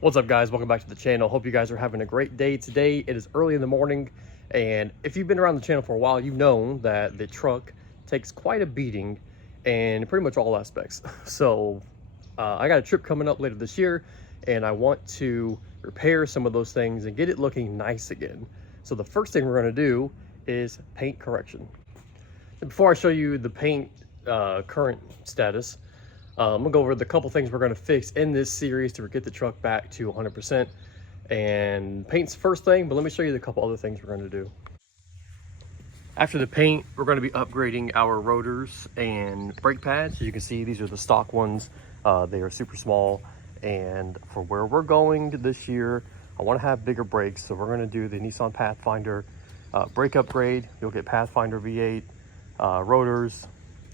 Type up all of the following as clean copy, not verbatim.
What's up, guys? Welcome back to the channel. Hope you guys are having a great day today. It is early in the morning, and if you've been around the channel for a while, you've known that the truck takes quite a beating in pretty much all aspects. So I got a trip coming up later this year, and I want to repair some of those things and get it looking nice again. So the first thing we're going to do is paint correction. And before I show you the paint current status, I'm gonna go over the couple things we're gonna fix in this series to get the truck back to 100%. And paint's the first thing, but let me show you the couple other things we're gonna do. After the paint, we're gonna be upgrading our rotors and brake pads. As you can see, these are the stock ones. They are super small, and for where we're going this year, I wanna have bigger brakes, so we're gonna do the Nissan Pathfinder brake upgrade. You'll get Pathfinder V8, rotors,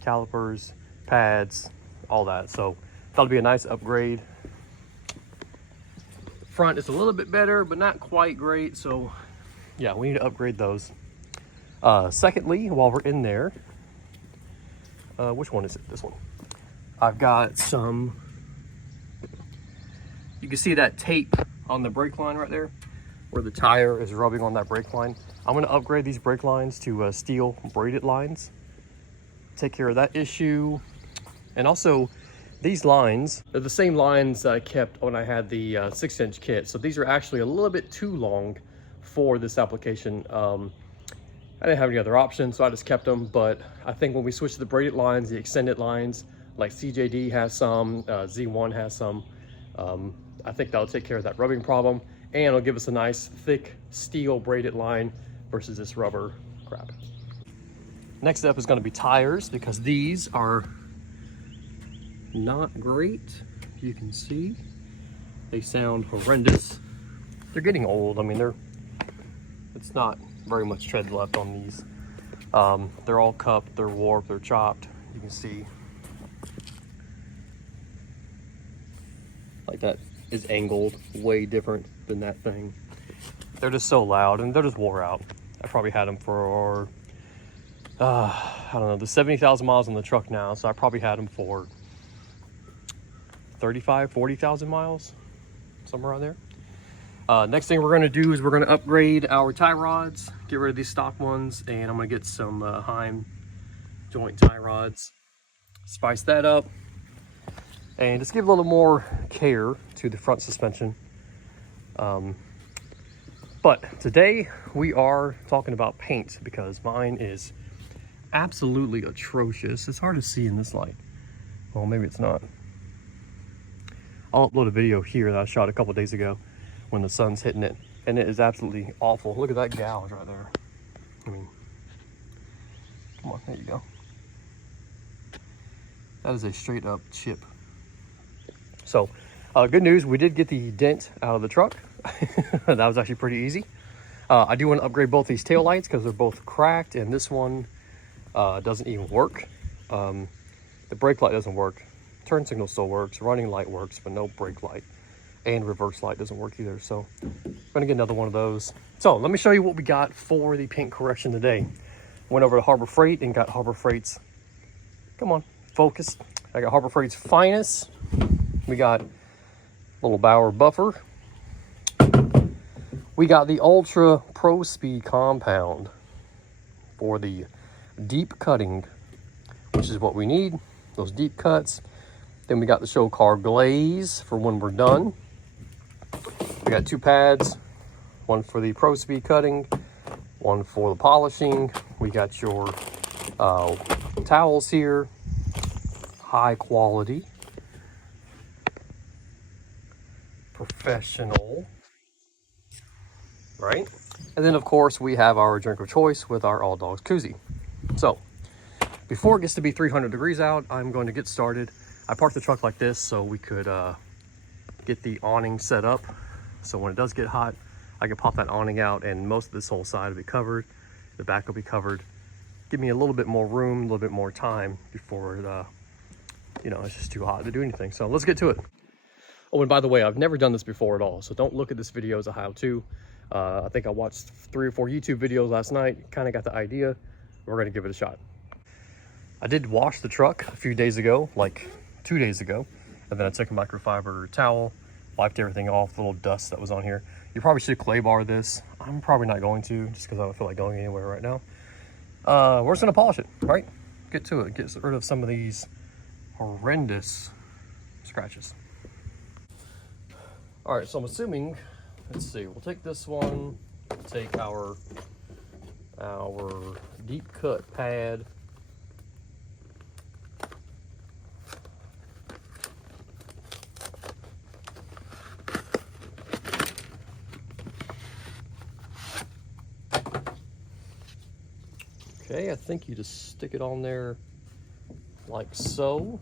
calipers, pads, all that. So that'll be a nice upgrade. Front is a little bit better, but not quite great. So yeah, we need to upgrade those. Secondly, while we're in there, which one is it? This one. I've got some, you can see that tape on the brake line right there, where the tire is rubbing on that brake line. I'm going to upgrade these brake lines to steel braided lines. Take care of that issue. And also, these lines are the same lines I kept when I had the 6-inch kit. So these are actually a little bit too long for this application. I didn't have any other options, so I just kept them. But I think when we switch to the braided lines, the extended lines, like CJD has some, Z1 has some, I think that'll take care of that rubbing problem. And it'll give us a nice, thick steel braided line versus this rubber crap. Next up is going to be tires, because these are not great. You can see they sound horrendous. They're getting old. I mean, it's not very much tread left on these. They're all cupped, they're warped, they're chopped. You can see like that is angled way different than that thing. They're just so loud and they're just wore out. I probably had them for I don't know, there's 70,000 miles on the truck now, so I probably had them for 40,000 miles, somewhere around there. Next thing we're going to do is we're going to upgrade our tie rods, get rid of these stock ones, and I'm going to get some Heim joint tie rods, spice that up, and just give a little more care to the front suspension. But today we are talking about paint, because mine is absolutely atrocious. It's hard to see in this light. Well, maybe it's not. I'll upload a video here that I shot a couple days ago when the sun's hitting it, and it is absolutely awful. Look at that gouge right there. I mean, come on, there you go. That is a straight up chip. So, good news, we did get the dent out of the truck. That was actually pretty easy. I do want to upgrade both these tail lights because they're both cracked, and this one doesn't even work. The brake light doesn't work. Turn signal still works, running light works, but no brake light, and reverse light doesn't work either. So I'm gonna get another one of those. So let me show you what we got for the paint correction today. Went over to Harbor Freight and got Harbor Freight's, come on, focus. I got Harbor Freight's finest. We got little Bauer buffer. We got the Ultra Pro Speed compound for the deep cutting, which is what we need, those deep cuts. Then we got the show car glaze for when we're done. We got 2 pads, one for the Pro Speed cutting, one for the polishing. We got your towels here, high quality, professional, right? And then of course we have our drink of choice with our All Dogs koozie. So before it gets to be 300 degrees out, I'm going to get started. I parked the truck like this so we could get the awning set up. So when it does get hot, I can pop that awning out and most of this whole side will be covered. The back will be covered. Give me a little bit more room, a little bit more time before you know, it's just too hot to do anything. So let's get to it. Oh, and by the way, I've never done this before at all. So don't look at this video as a how-to. I think I watched 3 or 4 YouTube videos last night, kind of got the idea. We're gonna give it a shot. I did wash the truck a few days ago, like 2 days ago, and then I took a microfiber towel wiped everything off, the little dust that was on here. You probably should clay bar this. I'm probably not going to, just because I don't feel like going anywhere right now. We're just gonna polish it, right? Get to it, get rid of some of these horrendous scratches. All right, so I'm assuming, let's see, we'll take this one, take our deep cut pad. Okay, I think you just stick it on there like so,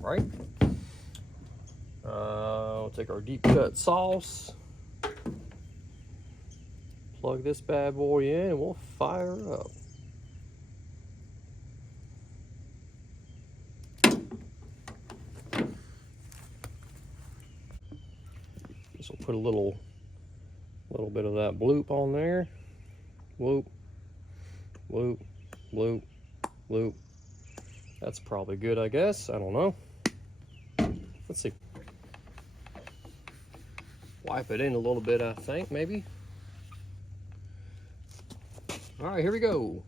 right? We'll take our deep cut sauce, plug this bad boy in, and we'll fire up. This will put a little bit of that bloop on there. Bloop, bloop, bloop, bloop. That's probably good, I guess. I don't know. Let's see. Wipe it in a little bit, I think, maybe. All right, here we go.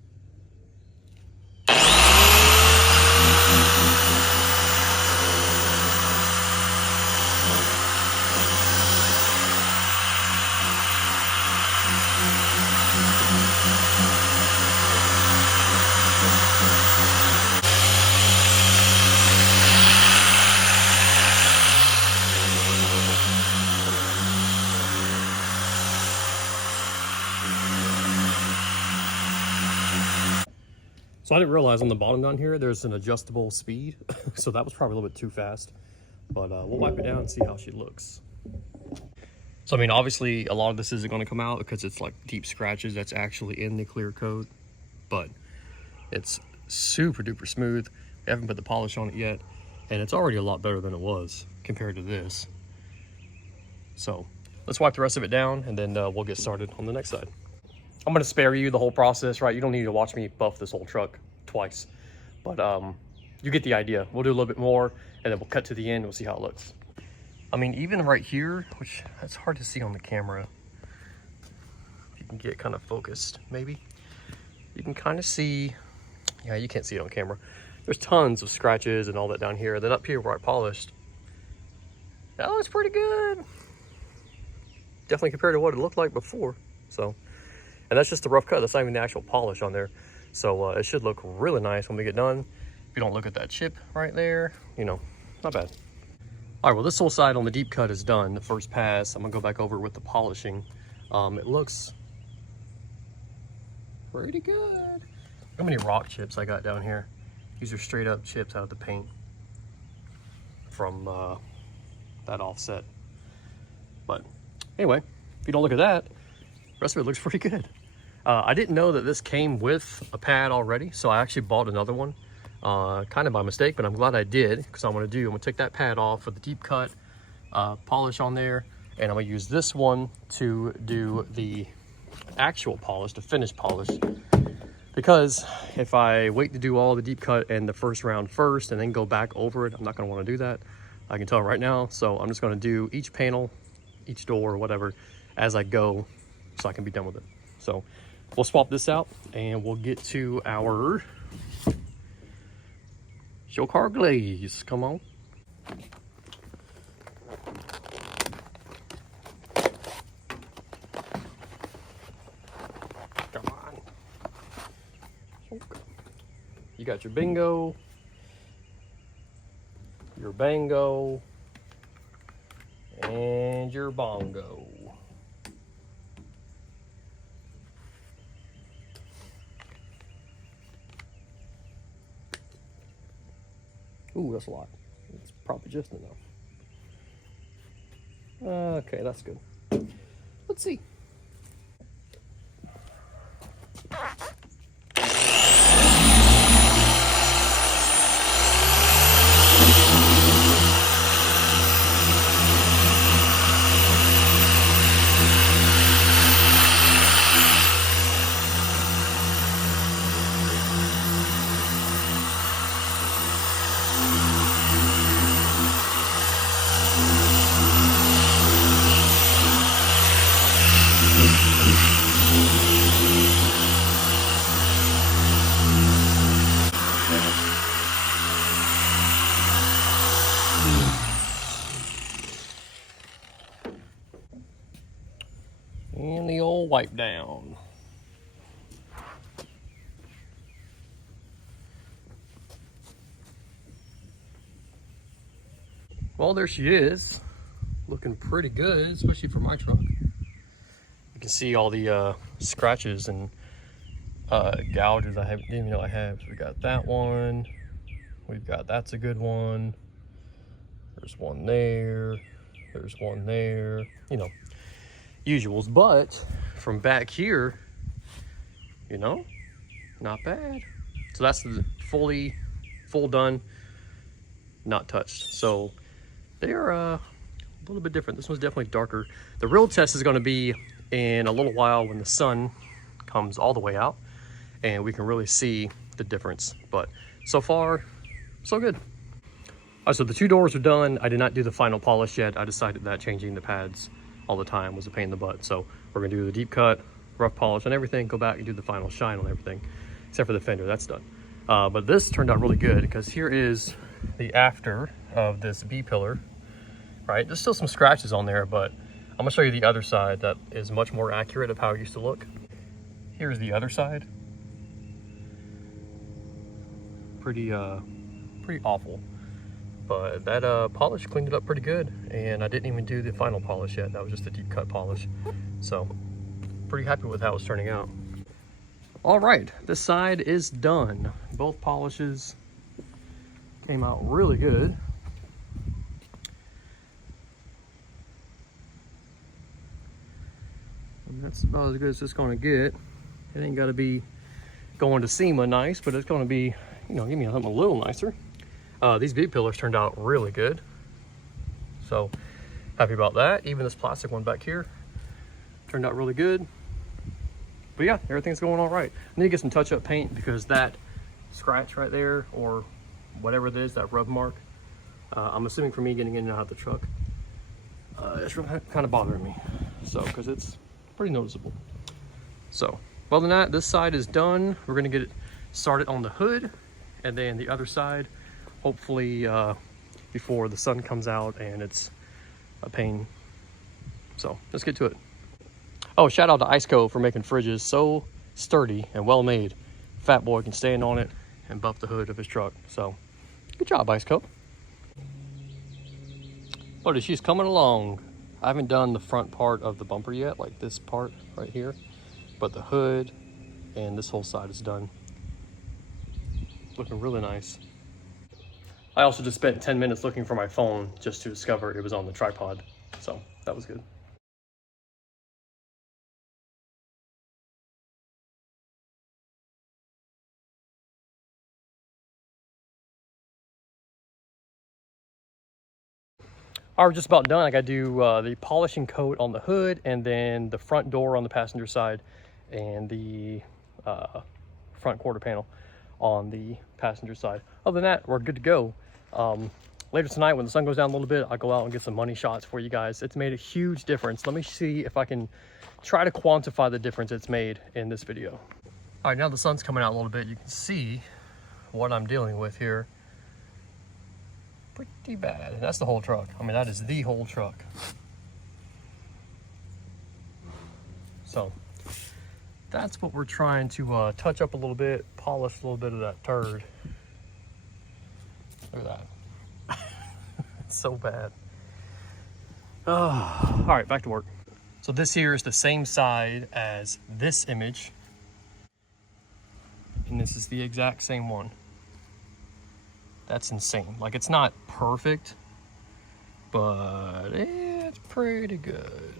So I didn't realize on the bottom down here, there's an adjustable speed. So that was probably a little bit too fast, but we'll wipe it down and see how she looks. So, I mean, obviously a lot of this isn't gonna come out because it's like deep scratches that's actually in the clear coat, but it's super duper smooth. We haven't put the polish on it yet, and it's already a lot better than it was compared to this. So let's wipe the rest of it down, and then we'll get started on the next side. I'm gonna spare you the whole process, right? You don't need to watch me buff this whole truck twice, but you get the idea. We'll do a little bit more, and then we'll cut to the end and we'll see how it looks. I mean, even right here, which that's hard to see on the camera, if you can get kind of focused, maybe. You can kind of see, yeah, you can't see it on camera. There's tons of scratches and all that down here. Then up here where I polished, that looks pretty good. Definitely compared to what it looked like before, so. And that's just the rough cut. That's not even the actual polish on there. So it should look really nice when we get done. If you don't look at that chip right there, you know, not bad. All right, well, this whole side on the deep cut is done. The first pass, I'm gonna go back over with the polishing. It looks pretty good. How many rock chips I got down here? These are straight up chips out of the paint from that offset. But anyway, if you don't look at that, the rest of it looks pretty good. I didn't know that this came with a pad already, so I actually bought another one, kind of by mistake, but I'm glad I did, because I'm gonna take that pad off for the deep cut, polish on there, and I'm gonna use this one to do the actual polish, the finished polish, because if I wait to do all the deep cut and the first round first and then go back over it, I'm not gonna wanna do that. I can tell right now, so I'm just gonna do each panel, each door, or whatever, as I go, so I can be done with it. So we'll swap this out and we'll get to our show car glaze. Come on. Come on. You got your bingo, your bango, and your bongo. Ooh, that's a lot. It's probably just enough. Okay, that's good. Let's see. And the old wipe down. Well, there she is, looking pretty good, especially for my truck. You can see all the scratches and gouges I didn't even know I have. So we got that one. We've got, that's a good one. There's one there. There's one there. You know, usuals. But from back here, you know, not bad. So that's the full done, not touched. So they are a little bit different. This one's definitely darker. The real test is going to be in a little while when the sun comes all the way out and we can really see the difference. But so far, so good. All right, so the two doors are done. I did not do the final polish yet. I decided that changing the pads all the time was a pain in the butt. So we're gonna do the deep cut, rough polish on everything, go back and do the final shine on everything, except for the fender, that's done. But this turned out really good because here is the after of this B-pillar, right? There's still some scratches on there, but I'm gonna show you the other side that is much more accurate of how it used to look. Here's the other side. Pretty awful. But that polish cleaned it up pretty good, and I didn't even do the final polish yet. That was just a deep cut polish. So pretty happy with how it's turning out. All right, this side is done. Both polishes came out really good. And that's about as good as it's gonna get. It ain't gotta be going to SEMA nice, but it's gonna be, you know, give me something a little nicer. These B-pillars turned out really good. So happy about that. Even this plastic one back here turned out really good. But yeah, everything's going all right. I need to get some touch-up paint because that scratch right there, or whatever it is, that rub mark, I'm assuming for me getting in and out of the truck, it's really kind of bothering me. So, because it's pretty noticeable. So, other than that, this side is done. We're gonna get it started on the hood, and then the other side, hopefully before the sun comes out and it's a pain. So let's get to it. Oh, shout out to Iceco for making fridges so sturdy and well made. Fat boy can stand on it and buff the hood of his truck. So good job, Iceco. But she's coming along. I haven't done the front part of the bumper yet, like this part right here, but the hood and this whole side is done. Looking really nice. I also just spent 10 minutes looking for my phone just to discover it was on the tripod. So that was good. All right, we're just about done. I got to do the polishing coat on the hood, and then the front door on the passenger side, and the front quarter panel on the passenger side. Other than that, we're good to go. Later tonight, when the sun goes down a little bit, I'll go out and get some money shots for you guys. It's made a huge difference. Let me see if I can try to quantify the difference it's made in this video. All right, now the sun's coming out a little bit. You can see what I'm dealing with here. Pretty bad. And that's the whole truck. I mean, that is the whole truck. So that's what we're trying to touch up a little bit, polish a little bit of that turd. Look at that. It's so bad. All right, back to work. So this here is the same side as this image, and this is the exact same one. That's insane. Like, it's not perfect, but it's pretty good.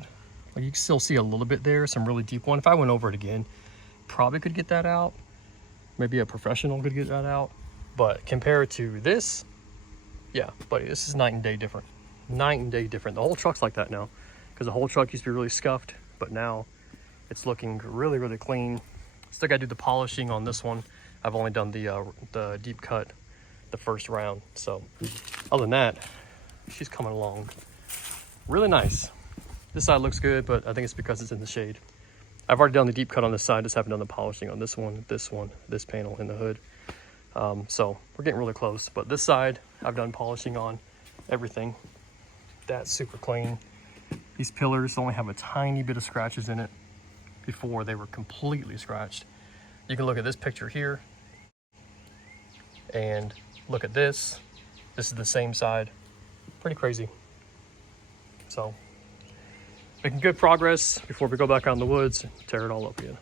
Like, you can still see a little bit there, some really deep one. If I went over it again, probably could get that out. Maybe a professional could get that out. But compared to this, yeah, buddy, this is night and day different. Night and day different. The whole truck's like that now, because the whole truck used to be really scuffed, but now it's looking really, really clean. Still gotta do the polishing on this one. I've only done the deep cut the first round. So other than that, she's coming along really nice. This side looks good, but I think it's because it's in the shade. I've already done the deep cut on this side, just haven't done the polishing on this one, this panel in the hood. So we're getting really close, but this side I've done polishing on everything. That's super clean. These pillars only have a tiny bit of scratches in it. Before they were completely scratched. You can look at this picture here and look at this. This is the same side. Pretty crazy. So, making good progress before we go back out in the woods and tear it all up again.